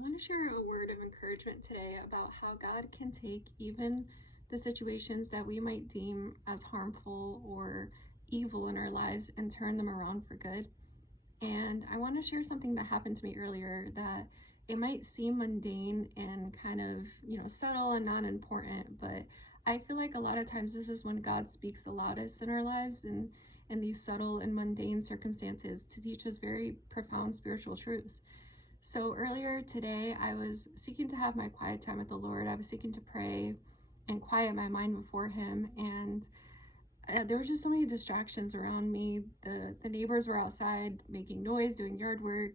want to share a word of encouragement today about how God can take even the situations that we might deem as harmful or evil in our lives and turn them around for good. And I want to share something that happened to me earlier that it might seem mundane and kind of, subtle and not important, but I feel like a lot of times this is when God speaks the loudest in our lives and in these subtle and mundane circumstances to teach us very profound spiritual truths. So earlier today, I was seeking to have my quiet time with the Lord. I was seeking to pray and quiet my mind before Him. And there were just so many distractions around me. The neighbors were outside making noise, doing yard work,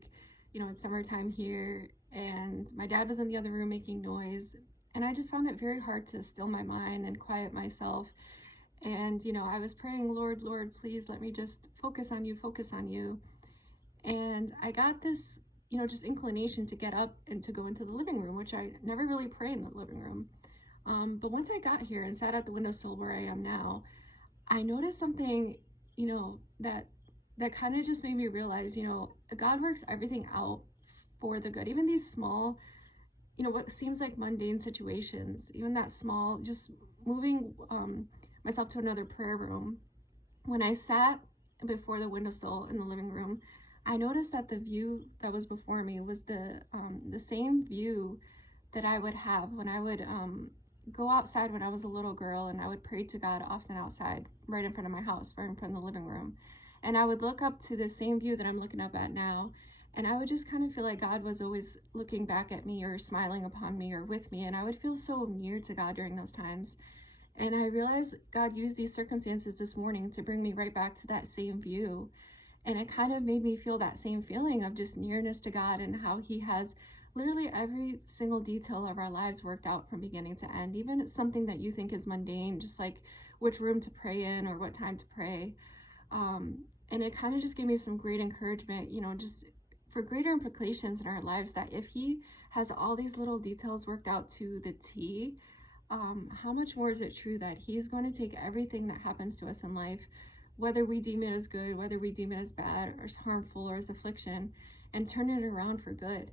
it's summertime here. And my dad was in the other room making noise. And I just found it very hard to still my mind and quiet myself. And, I was praying, Lord, please let me just focus on you, focus on you. And I got this just inclination to get up and to go into the living room, which I never really pray in the living room. But once I got here and sat at the windowsill where I am now, I noticed something, that kind of just made me realize, God works everything out for the good. Even these small, what seems like mundane situations, even that small, just moving myself to another prayer room. When I sat before the windowsill in the living room, I noticed that the view that was before me was the same view that I would have when I would go outside when I was a little girl, and I would pray to God often outside, right in front of my house, right in front of the living room. And I would look up to the same view that I'm looking up at now, and I would just kind of feel like God was always looking back at me or smiling upon me or with me, and I would feel so near to God during those times. And I realized God used these circumstances this morning to bring me right back to that same view. And it kind of made me feel that same feeling of just nearness to God and how He has literally every single detail of our lives worked out from beginning to end. Even something that you think is mundane, just like which room to pray in or what time to pray. And it kind of just gave me some great encouragement, just for greater implications in our lives, that if He has all these little details worked out to the T, how much more is it true that He's going to take everything that happens to us in life, whether we deem it as good, whether we deem it as bad or as harmful or as affliction, and turn it around for good.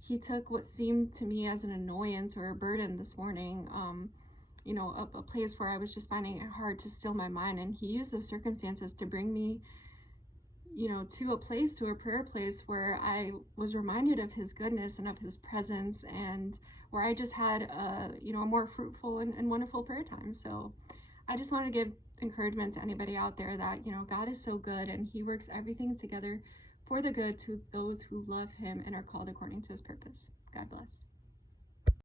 He took what seemed to me as an annoyance or a burden this morning, a place where I was just finding it hard to still my mind, and He used those circumstances to bring me, to a prayer place where I was reminded of His goodness and of His presence, and where I just had a more fruitful and wonderful prayer time. So I just want to give encouragement to anybody out there that, God is so good, and He works everything together for the good to those who love Him and are called according to His purpose. God bless.